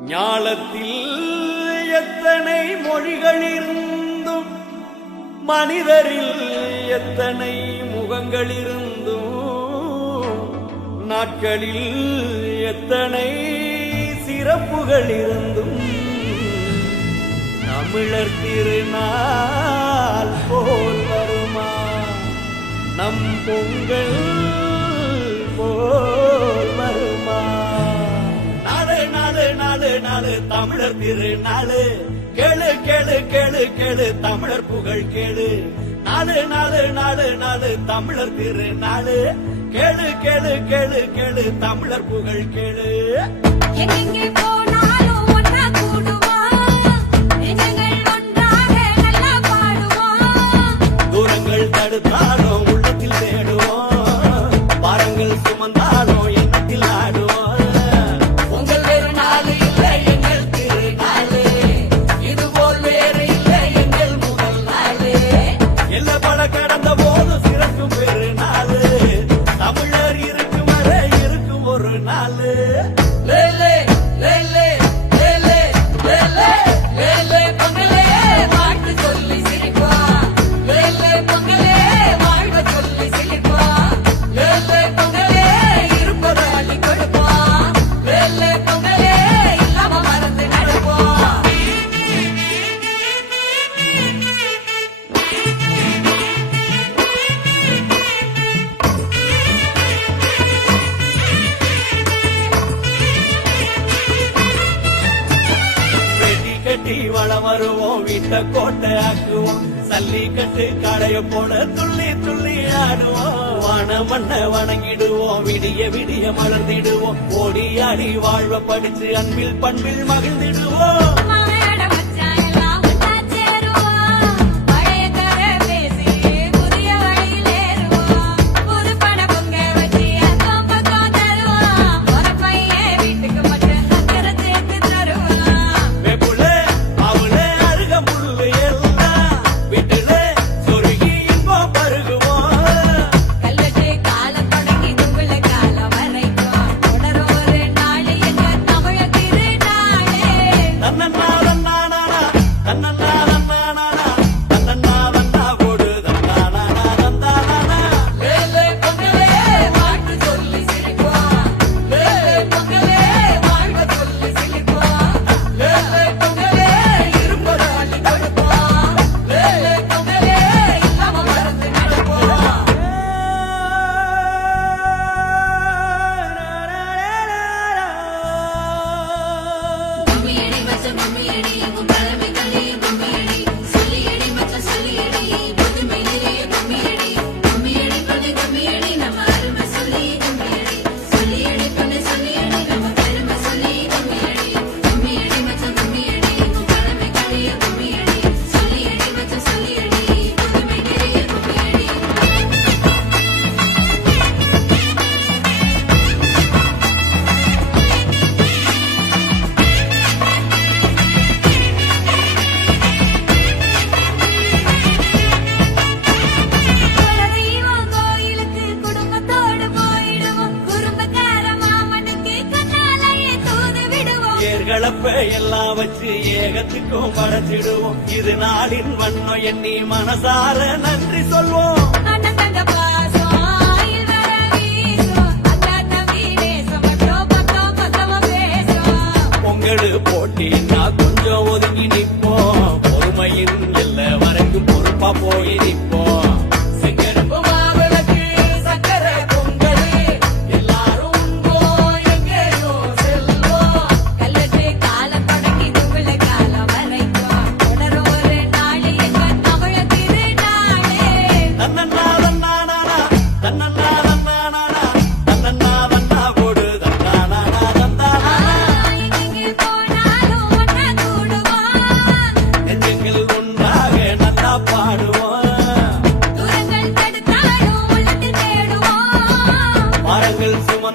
ஞாலத்தில் எத்தனை மொழிகளிருந்தும் மனிதரில் எத்தனை முகங்களிருந்தும் நாட்களில் எத்தனை சிறப்புகள் இருந்தும் தமிழர் திருநாள் போல் வருமா? நம் பொங்கல் நாளு தமிழர் திருநாளு. கேளு கேளு கேளு கேளு தமிழர் புகழ் கேளு. நாலு நாலு நாலு நாலு தமிழர் திருநாளு. கேளு கேளு கேளு கேளு தமிழர் புகழ் கேளு. எங்கே போனாலும் ஒன்னா வருவோம் வீட்டை கோட்டை ஆக்குவோம். சல்லிக்கட்டு கடைய போல துள்ளி துள்ளி ஆடுவோம். வான மண்ண வணங்கிடுவோம் விடிய விடிய மலர்ந்திடுவோம். ஓடி ஆடி வாழ்வை படிச்சு அன்பில் பண்பில் மகிழ்ந்திடுவோம். மம்மி அடி உங்க தலைமை கலப்பை எல்லாம் வச்சு ஏகத்துக்கும் படைச்சிடுவோம். இது நாளின் வண்ணம் எண்ணி மனசார நன்றி சொல்வோம். பொங்கல் போட்டி நான்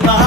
one